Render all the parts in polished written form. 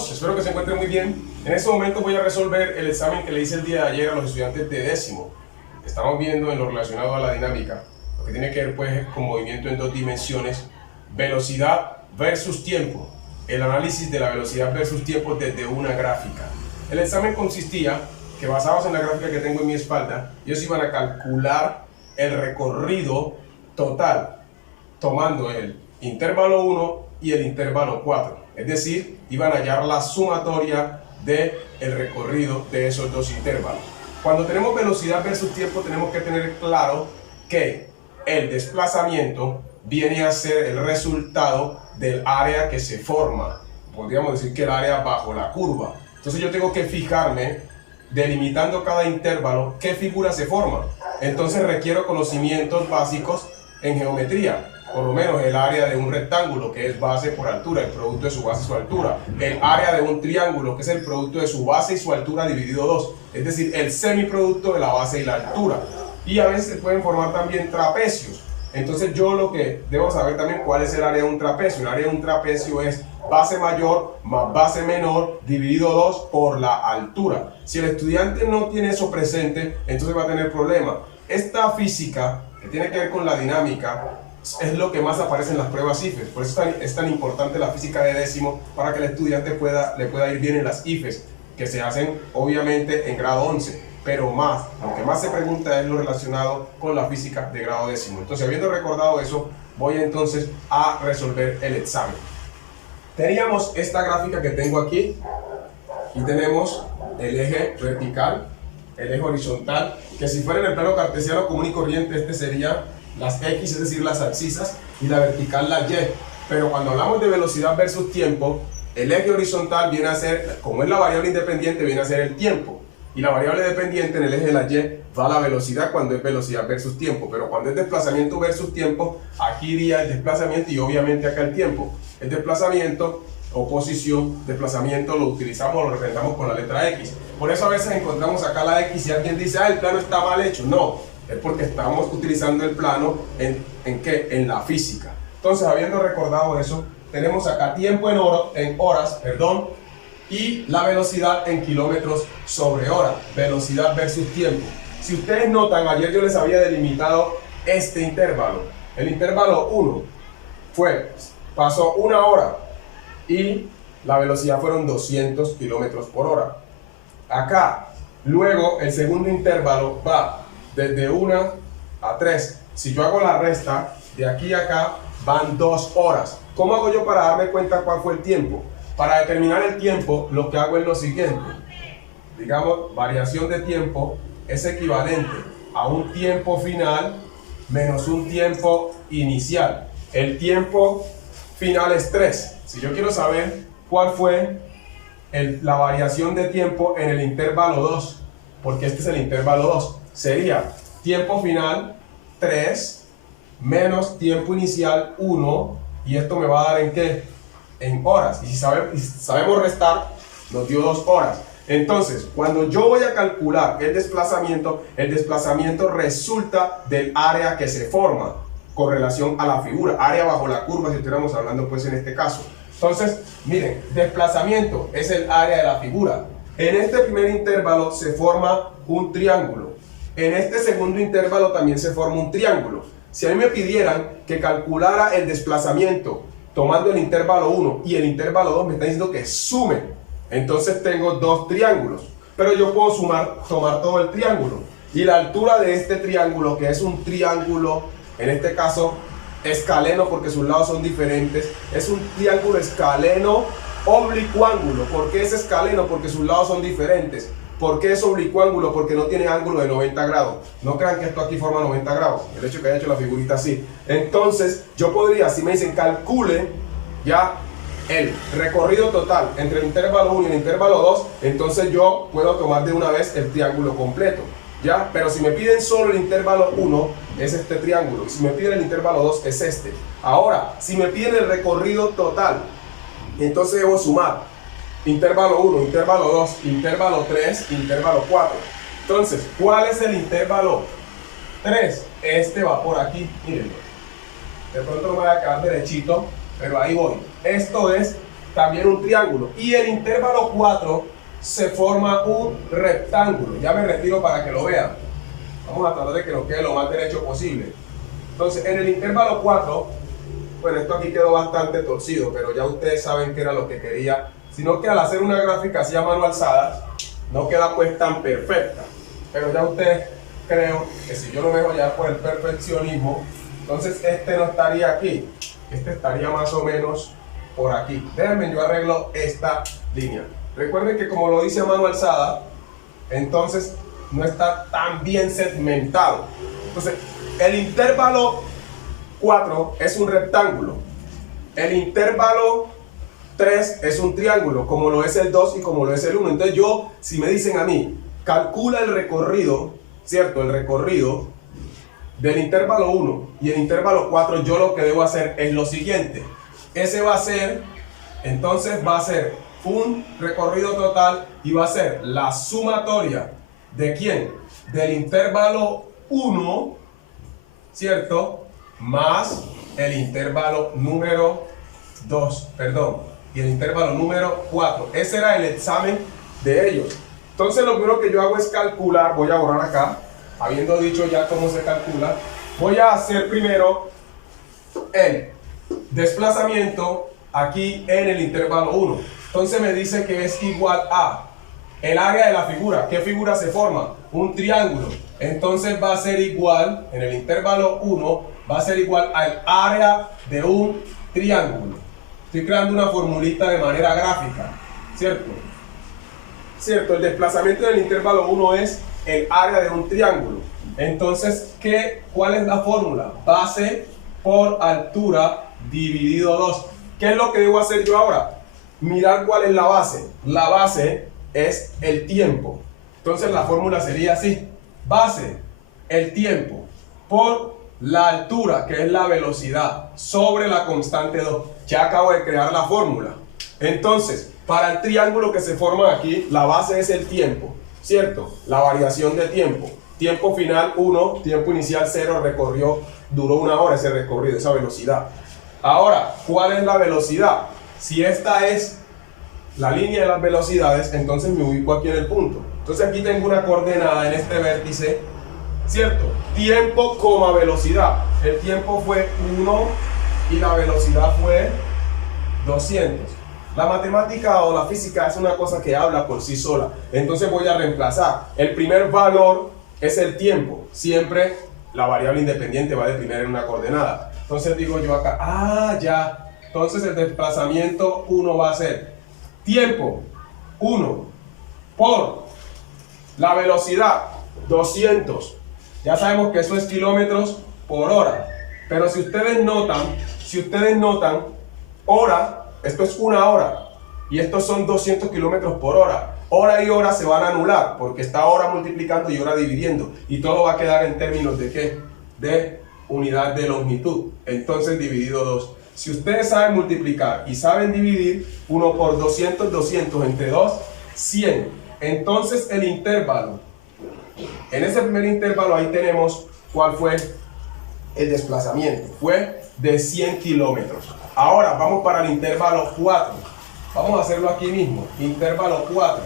todos, espero que se encuentren muy bien. En este momento voy a resolver el examen que le hice el día de ayer a los estudiantes de décimo. Estamos viendo en lo relacionado a la dinámica, lo que tiene que ver pues con movimiento en dos dimensiones, velocidad versus tiempo, el análisis de la velocidad versus tiempo desde una gráfica. El examen consistía que, basados en la gráfica que tengo en mi espalda, ellos iban a calcular el recorrido total tomando el intervalo 1 y el intervalo 4. Es decir, iban a hallar la sumatoria del recorrido de esos dos intervalos. Cuando tenemos velocidad versus tiempo, tenemos que tener claro que el desplazamiento viene a ser el resultado del área que se forma. Podríamos decir que el área bajo la curva. Entonces yo tengo que fijarme, delimitando cada intervalo, qué figura se forma. Entonces requiero conocimientos básicos en geometría. Por lo menos el área de un rectángulo, que es base por altura, el producto de su base y su altura. El área de un triángulo, que es el producto de su base y su altura dividido 2. Es decir, el semiproducto de la base y la altura. Y a veces se pueden formar también trapecios. Entonces yo lo que debo saber también cuál es el área de un trapecio. El área de un trapecio es base mayor más base menor dividido 2 por la altura. Si el estudiante no tiene eso presente, entonces va a tener problema. Esta física, que tiene que ver con la dinámica, es lo que más aparece en las pruebas IFES. Por eso es tan importante la física de décimo, para que el estudiante le pueda ir bien en las IFES, que se hacen obviamente en grado 11. Pero lo que más se pregunta es lo relacionado con la física de grado décimo. Entonces, habiendo recordado eso, voy entonces a resolver el examen. Teníamos esta gráfica que tengo aquí, y tenemos el eje vertical, el eje horizontal, que si fuera en el plano cartesiano común y corriente, este sería las X, es decir, las abscisas, y la vertical la Y. Pero cuando hablamos de velocidad versus tiempo, el eje horizontal viene a ser, como es la variable independiente, viene a ser el tiempo. Y la variable dependiente en el eje de la Y va a la velocidad cuando es velocidad versus tiempo. Pero cuando es desplazamiento versus tiempo, aquí iría el desplazamiento y obviamente acá el tiempo. El desplazamiento o posición, desplazamiento lo utilizamos, lo representamos con la letra X. Por eso a veces encontramos acá la X y alguien dice, el plano está mal hecho. No, es porque estamos utilizando el plano en la física. Entonces, habiendo recordado eso, tenemos acá tiempo en horas, y la velocidad en kilómetros sobre hora, velocidad versus tiempo. Si ustedes notan, ayer yo les había delimitado este intervalo. El intervalo 1 pasó 1 hora y la velocidad fueron 200 kilómetros por hora. Acá, luego el segundo intervalo va desde 1 a 3. Si yo hago la resta, de aquí a acá van 2 horas. ¿Cómo hago yo para darme cuenta cuál fue el tiempo? Para determinar el tiempo, lo que hago es lo siguiente. Digamos, variación de tiempo es equivalente a un tiempo final menos un tiempo inicial. El tiempo final es 3. Si yo quiero saber cuál fue la variación de tiempo en el intervalo 2, porque este es el intervalo 2, sería tiempo final 3 menos tiempo inicial 1, y esto me va a dar ¿en qué? En horas. Y si sabemos restar, nos dio 2 horas. Entonces, cuando yo voy a calcular el desplazamiento resulta del área que se forma con relación a la figura, área bajo la curva, si estuviéramos hablando pues en este caso. Entonces, miren, desplazamiento es el área de la figura. En este primer intervalo se forma un triángulo. En este segundo intervalo también se forma un triángulo. Si a mí me pidieran que calculara el desplazamiento tomando el intervalo 1 y el intervalo 2, me está diciendo que sume. Entonces tengo 2 triángulos. Pero yo puedo tomar todo el triángulo. Y la altura de este triángulo, que es un triángulo, en este caso, escaleno, porque sus lados son diferentes, es un triángulo escaleno oblicuángulo. ¿Por qué es escaleno? Porque sus lados son diferentes. ¿Por qué es oblicuángulo? Porque no tiene ángulo de 90 grados. No crean que esto aquí forma 90 grados. El hecho que haya hecho la figurita así. Entonces, yo podría, si me dicen calcule ya el recorrido total entre el intervalo 1 y el intervalo 2, entonces yo puedo tomar de una vez el triángulo completo. ¿Ya? Pero si me piden solo el intervalo 1, es este triángulo. Y si me piden el intervalo 2, es este. Ahora, si me piden el recorrido total, entonces debo sumar intervalo 1, intervalo 2, intervalo 3, intervalo 4. Entonces, ¿cuál es el intervalo 3? Este va por aquí, mírenlo. De pronto no me voy a quedar derechito, pero ahí voy. Esto es también un triángulo. Y el intervalo 4 se forma un rectángulo. Ya me retiro para que lo vean. Vamos a tratar de que nos quede lo más derecho posible. Entonces, en el intervalo 4, bueno, esto aquí quedó bastante torcido, pero ya ustedes saben que era lo que quería. Sino que al hacer una gráfica así a mano alzada, no queda pues tan perfecta. Pero ya ustedes, creo que si yo lo dejo ya por el perfeccionismo, entonces este no estaría aquí. Este estaría más o menos por aquí. Déjenme, yo arreglo esta línea. Recuerden que como lo dice a mano alzada, entonces no está tan bien segmentado. Entonces, el intervalo 4 es un rectángulo. El intervalo 3 es un triángulo, como lo es el 2 y como lo es el 1. Entonces yo, si me dicen a mí, calcula el recorrido, ¿cierto? El recorrido del intervalo 1 y el intervalo 4, yo lo que debo hacer es lo siguiente. Ese va a ser, entonces va a ser un recorrido total y va a ser la sumatoria ¿de quién? Del intervalo 1, ¿cierto? Más el intervalo número 2, perdón, y el intervalo número 4. Ese era el examen de ellos. Entonces lo primero que yo hago es calcular, voy a borrar acá, habiendo dicho ya cómo se calcula, voy a hacer primero el desplazamiento aquí en el intervalo 1. Entonces me dice que es igual a el área de la figura. ¿Qué figura se forma? Un triángulo. Entonces va a ser igual, en el intervalo 1, va a ser igual al área de un triángulo. Estoy creando una formulita de manera gráfica, ¿cierto? ¿Cierto? El desplazamiento del intervalo 1 es el área de un triángulo. Entonces, ¿cuál es la fórmula? Base por altura dividido 2. ¿Qué es lo que debo hacer yo ahora? Mirar cuál es la base. La base es el tiempo. Entonces la fórmula sería así. Base, el tiempo, por la altura, que es la velocidad, sobre la constante 2. Ya acabo de crear la fórmula. Entonces, para el triángulo que se forma aquí, la base es el tiempo, ¿cierto? La variación de tiempo. Tiempo final 1, tiempo inicial 0, duró 1 hora ese recorrido, esa velocidad. Ahora, ¿cuál es la velocidad? Si esta es la línea de las velocidades, entonces me ubico aquí en el punto. Entonces aquí tengo una coordenada en este vértice, ¿cierto? Tiempo, coma, velocidad. El tiempo fue 1 y la velocidad fue 200. La matemática o la física es una cosa que habla por sí sola. Entonces voy a reemplazar. El primer valor es el tiempo. Siempre la variable independiente va de primera en una coordenada. Entonces digo yo acá, ya. Entonces el desplazamiento 1 va a ser tiempo 1 por la velocidad 200. Ya sabemos que eso es kilómetros por hora. Pero si ustedes notan, hora, esto es 1 hora y estos son 200 kilómetros por hora. Hora y hora se van a anular porque está hora multiplicando y hora dividiendo. Y todo va a quedar en términos de ¿qué? De unidad de longitud. Entonces dividido 2. Si ustedes saben multiplicar y saben dividir, 1 por 200, 200 entre 2, 100. Entonces el intervalo, en ese primer intervalo ahí tenemos cuál fue el desplazamiento. Fue de 100 kilómetros. Ahora vamos para el intervalo 4. Vamos a hacerlo aquí mismo. Intervalo 4.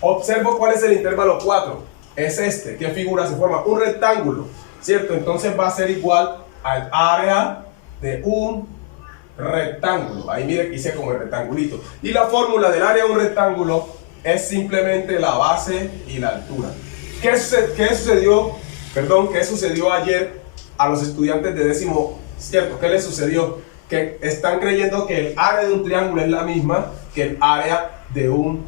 Observo cuál es el intervalo 4. Es este. ¿Qué figura se forma? Un rectángulo, ¿cierto? Entonces va a ser igual al área de un rectángulo. Ahí mire que hice como el rectangulito. Y la fórmula del área de un rectángulo es simplemente la base y la altura. ¿Qué sucedió ayer a los estudiantes de décimo? ¿Cierto? ¿Qué les sucedió? Que están creyendo que el área de un triángulo es la misma que el área de un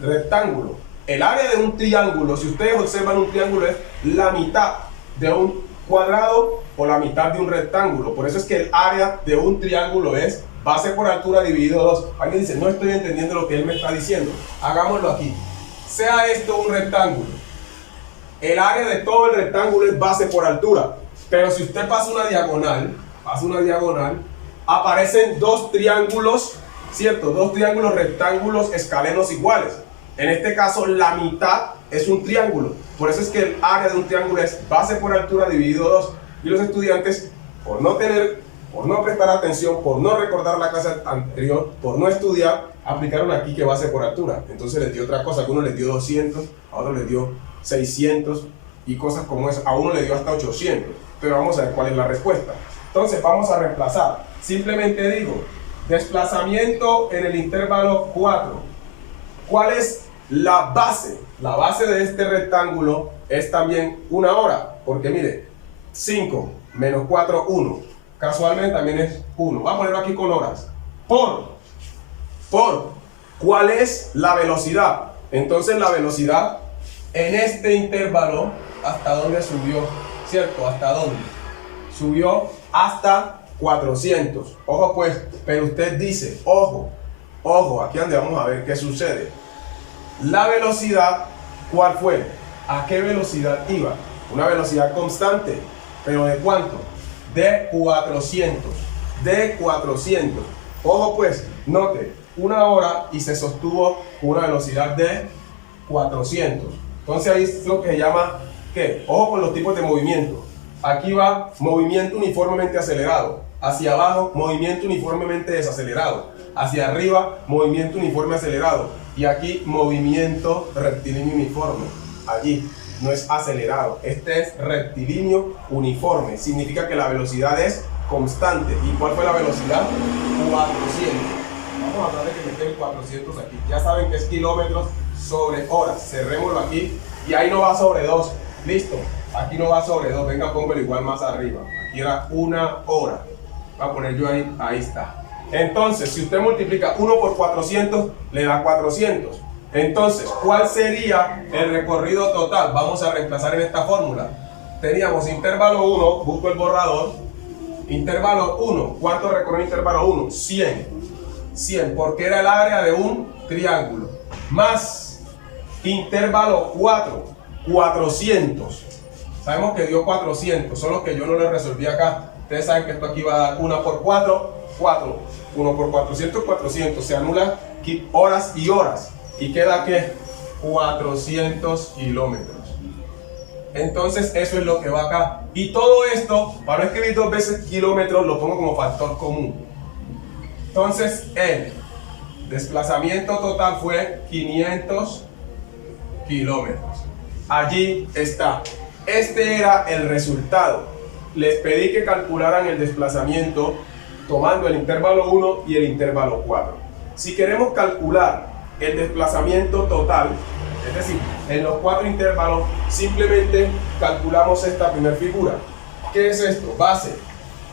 rectángulo. El área de un triángulo, si ustedes observan un triángulo, es la mitad de un cuadrado o la mitad de un rectángulo. Por eso es que el área de un triángulo es base por altura dividido 2. Alguien dice, no estoy entendiendo lo que él me está diciendo. Hagámoslo aquí. Sea esto un rectángulo, el área de todo el rectángulo es base por altura. Pero si usted pasa una diagonal, aparecen dos triángulos, ¿cierto? Dos triángulos rectángulos escalenos iguales. En este caso, la mitad es un triángulo. Por eso es que el área de un triángulo es base por altura dividido 2. Y los estudiantes, por no tener por no prestar atención, por no recordar la clase anterior, por no estudiar, aplicaron aquí que base por altura. Entonces les dio otra cosa, que uno les dio 200, a otro les dio 600 y cosas como eso. A uno le dio hasta 800. Pero vamos a ver cuál es la respuesta. Entonces vamos a reemplazar. Simplemente digo, desplazamiento en el intervalo 4. ¿Cuál es la base? La base de este rectángulo es también una hora. Porque mire, 5 menos 4, 1. Casualmente también es 1. Vamos a ponerlo aquí con horas. Por. ¿Cuál es la velocidad? Entonces la velocidad en este intervalo, ¿hasta dónde subió? ¿Cierto? ¿Hasta dónde? Subió hasta 400. Ojo pues, pero usted dice, ojo, aquí donde vamos a ver qué sucede. La velocidad, ¿cuál fue? ¿A qué velocidad iba? Una velocidad constante, pero ¿de cuánto? De 400. De 400. Ojo pues, note, una hora y se sostuvo con una velocidad de 400. Entonces ahí es lo que se llama, ¿qué? Ojo con los tipos de movimiento. Aquí va movimiento uniformemente acelerado. Hacia abajo, movimiento uniformemente desacelerado. Hacia arriba, movimiento uniforme acelerado. Y aquí, movimiento rectilíneo uniforme. Allí no es acelerado. Este es rectilíneo uniforme. Significa que la velocidad es constante. ¿Y cuál fue la velocidad? 400. Vamos a tratar de que me queden 400 aquí. Ya saben que es kilómetros sobre horas. Cerrémoslo aquí. Y ahí no va sobre 2. Listo. Aquí no va sobre 2. Venga, póngalo igual más arriba. Aquí era una hora. Voy a poner yo ahí. Ahí está. Entonces, si usted multiplica 1 por 400, le da 400. Entonces, ¿cuál sería el recorrido total? Vamos a reemplazar en esta fórmula. Teníamos intervalo 1, busco el borrador. Intervalo 1. ¿Cuánto recorrió intervalo 1? 100. 100, porque era el área de un triángulo. Más intervalo 4, 400. Sabemos que dio 400, solo que yo no lo resolví acá. Ustedes saben que esto aquí va a dar 1 por 4, 4. 1 por 400, 400. Se anula horas y horas. ¿Y queda qué? 400 kilómetros. Entonces eso es lo que va acá. Y todo esto, para no escribir 2 veces kilómetros, lo pongo como factor común. Entonces el desplazamiento total fue 500 kilómetros. Allí está. Este era el resultado. Les pedí que calcularan el desplazamiento tomando el intervalo 1 y el intervalo 4. Si queremos calcular el desplazamiento total, es decir, en los 4 intervalos, simplemente calculamos esta primera figura. ¿Qué es esto? Base,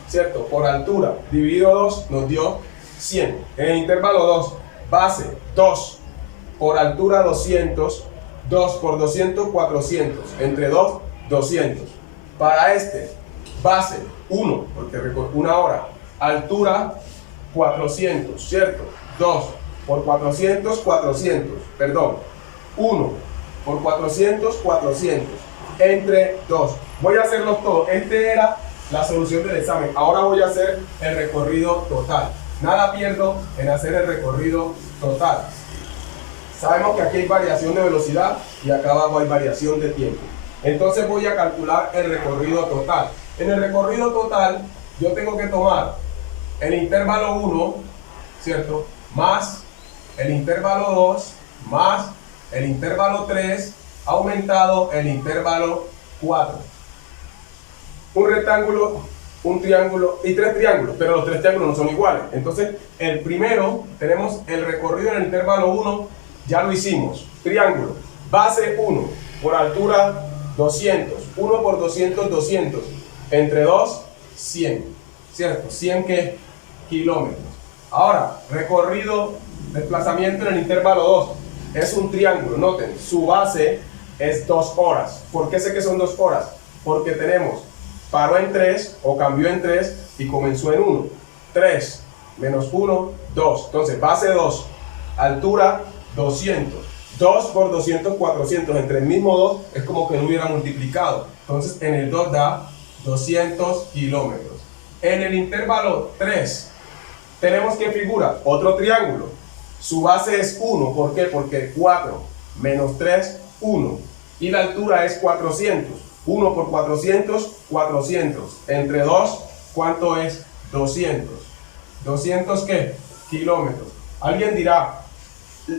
¿cierto? Por altura, dividido 2, nos dio 100. En el intervalo 2, base 2, por altura 200, 2 por 200, 400. Entre 2, 200. Para este, base 1, porque una hora, altura 400, ¿cierto? 2 por 400, 400, perdón, 1 por 400, 400, entre 2. Voy a hacerlos todos. Este era la solución del examen. Ahora voy a hacer el recorrido total. Nada pierdo en hacer el recorrido total. Sabemos que aquí hay variación de velocidad y acá abajo hay variación de tiempo. Entonces voy a calcular el recorrido total. En el recorrido total yo tengo que tomar el intervalo 1, ¿cierto? Más el intervalo 2, más el intervalo 3, aumentado el intervalo 4. Un rectángulo, un triángulo y 3 triángulos, pero los 3 triángulos no son iguales. Entonces, el primero, tenemos el recorrido en el intervalo 1, ya lo hicimos. Triángulo, base 1, por altura 200, 1 por 200, 200, entre 2, 100, ¿cierto? 100 ¿qué? Kilómetros. Ahora, recorrido, desplazamiento en el intervalo 2, es un triángulo, noten, su base es 2 horas. ¿Por qué sé que son 2 horas? Porque tenemos, paró en 3 o cambió en 3 y comenzó en 1. 3 menos 1, 2. Entonces, base 2, altura 200. 2 por 200, 400. Entre el mismo 2 es como que no hubiera multiplicado. Entonces, en el 2 da 200 kilómetros. En el intervalo 3, tenemos que figura otro triángulo. Su base es 1. ¿Por qué? Porque 4 menos 3, 1. Y la altura es 400. 1 por 400, 400. Entre 2, ¿cuánto es? 200. ¿200 qué? Kilómetros. Alguien dirá,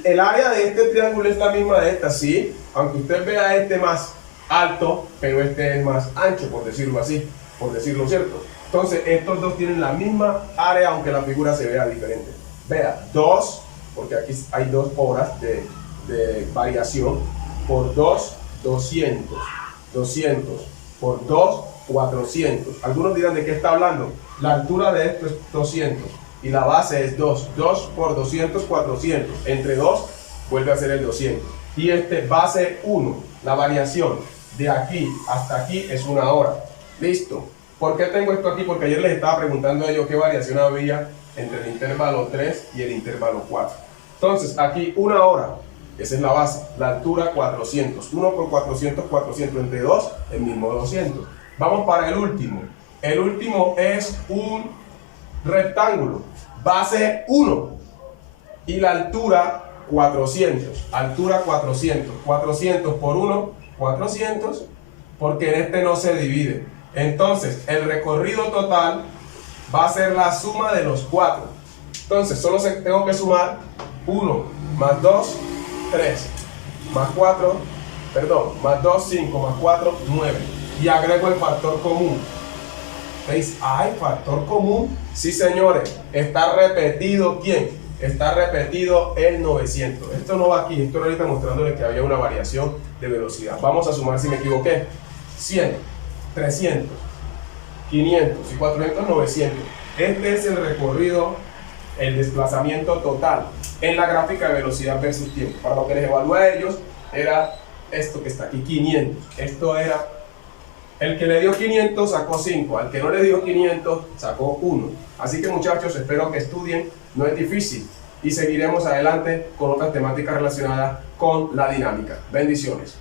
el área de este triángulo es la misma de esta, sí, aunque usted vea este más alto, pero este es más ancho, por decirlo así, por decirlo cierto. Entonces, estos dos tienen la misma área, aunque la figura se vea diferente. Vea, 2, porque aquí hay 2 horas de variación, por 2, 200. 200, por 2, 400. Algunos dirán, ¿de qué está hablando? La altura de esto es 200 y la base es 2. 2 por 200, 400. Entre 2 vuelve a ser el 200. Y este base 1, la variación de aquí hasta aquí es 1 hora. Listo. ¿Por qué tengo esto aquí? Porque ayer les estaba preguntando a ellos qué variación había entre el intervalo 3 y el intervalo 4. Entonces, aquí 1 hora, esa es la base. La altura 400. 1 por 400, 400. Entre 2, el mismo 200. Vamos para el último. El último es un rectángulo. Base 1. Y la altura 400. Altura 400. 400 por 1, 400. Porque en este no se divide. Entonces, el recorrido total va a ser la suma de los 4. Entonces, solo tengo que sumar 1 más 2, 3, más 4, más 2, 5, más 4, 9. Y agrego el factor común. ¿Veis? ¿Hay factor común? Sí, señores. Está repetido, ¿quién? Está repetido el 900. Esto no va aquí. Estoy ahorita mostrándole que había una variación de velocidad. Vamos a sumar si me equivoqué. 100, 300, 500 y 400, 900. Este es el recorrido, el desplazamiento total en la gráfica de velocidad versus tiempo. Para lo que les evalúa a ellos era esto que está aquí, 500. Esto era, el que le dio 500 sacó 5, al que no le dio 500 sacó 1. Así que muchachos, espero que estudien, no es difícil. Y seguiremos adelante con otras temáticas relacionadas con la dinámica. Bendiciones.